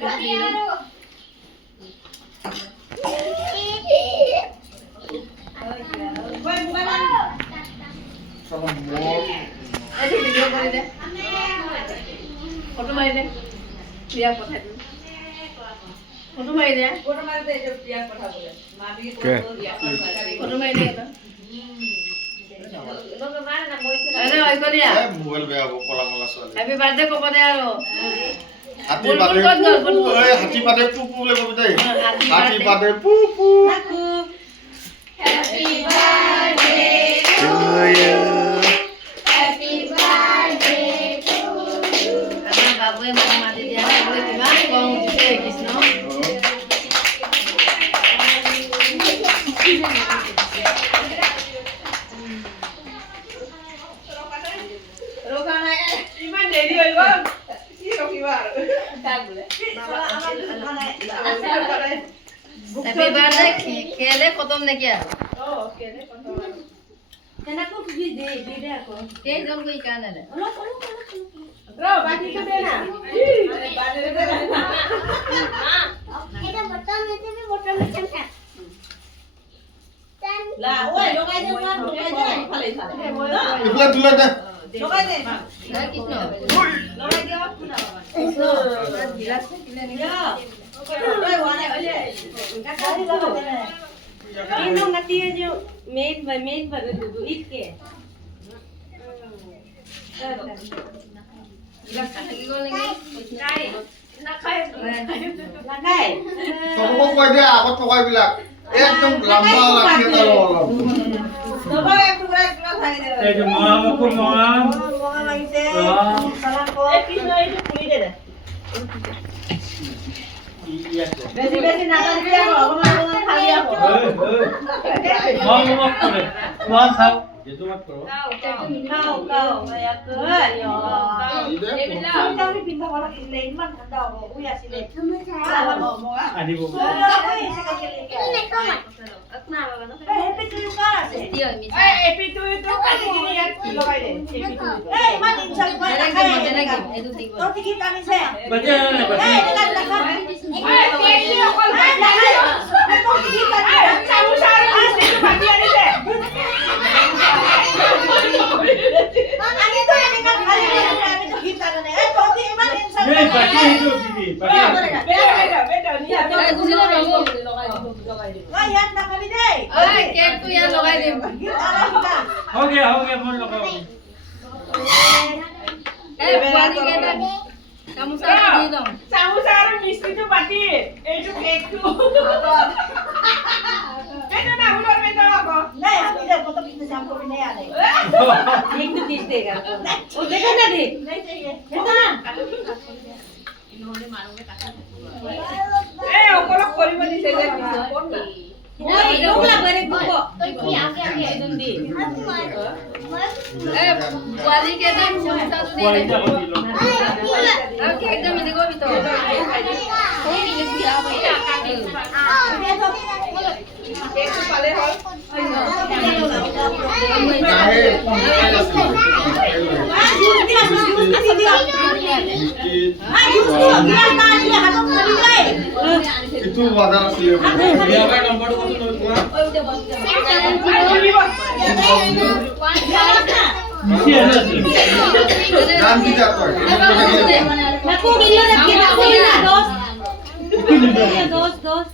Photo মাৰি দে বিয়া পঠাই দিম ফটো মাৰি দে বিয়া পঠাবলে ফটো মাৰি দে হেপী বাৰ্থডে ক'ব দে আৰু হাতী পাতে পু পু বোলে কবি দেই হাতী পাতে পু পু Happy birthday to you. Happy birthday to you. Karena babu yang mau mati dia, babu itu bang, kau juga Krishna. Rokana, iman dari orang, si Rocky baru, tak boleh. Happy birthday, kele khatam ne kiya? Oh, kele khatam. Kena ko bhi de ako. Ke jon koi kan hai? Bro, baki ko de na. Are baade de na. Eta bottom chamcha. La, oi, logai de na, logai de. Phale phale. ibla dula de Logai de. Na kisno. Logai de aap kuna baba. Kisno. Gilas mein kile ni. Ya. Oi, wane ole. Kakari baba de na. Ini nanti aja main baru dulu itu. Gilas lagi kau lagi. Kai. Nak kai. চবকো কই দে আগত পকাই বিলাক একদম লম্বা রাখি এটা ললো Coba aku berat lagi deh. এই যে মহামুখ মহাম Mau lagi deh. Salam ko. Kisno itu puli deh. Besi nakal dia ko. Aku mau khali ako. মহামুখ করে মহাম খাও যেহেতু মত করো Kau, kayak ke, yo. Kami pinta wala lain man handa ako. Uya sila. আনিব Ini nek kamu. Kenapa kan? Happy to you ka. Happy to you to ka gini ya. Lagay deh. Happy to you. Man insal ba na kaya. To tikit kami sa. বাজে না বাজে Dekat. Happy ako. To tikit kami. Samu sari itu bagian ni deh. Ani to yang dekat kali ni kami to kita na. To tikit man insal. এই বাকি হিজো দিদি বাকি Beda ni. Yan na kami deh. Cake তো ইয়াত লগাই দিম Kita ala kita. हो गया मन लगाओ এই পোৱালি কেইটা গামোচা দি দম চামোচা আৰু মিষ্টিটো বাটি এইটো কেকটো এটা না হুলৰ বেটা আকৌ নাই আমি যে কত পিছে জাম কৰি নাই আলে কেকটো দিছ দেগা ও দেখা না দে নাই চাইয়ে এটা না ইনহলে মাৰোগে কাটা এ অকল কৰিব দিছে যে কোন না ওই ওগুলা কৰে গুবো তুই কি আগে একদম দি এই পোৱালি কেইটা গামোচা দি পয়সা দম দিল আৰু কেকটা মিলি গৈ ভিতৰ সেই মিলি দিয়া ভাইয়া কাটি কেকটো পালে হল কাহে পঞ্চায়ত আছে ইটো বাজার আছে বিয়াৰ নম্বৰটো কত মিছি আছে গান কি যা কয় Naku, milion na dos. Dos.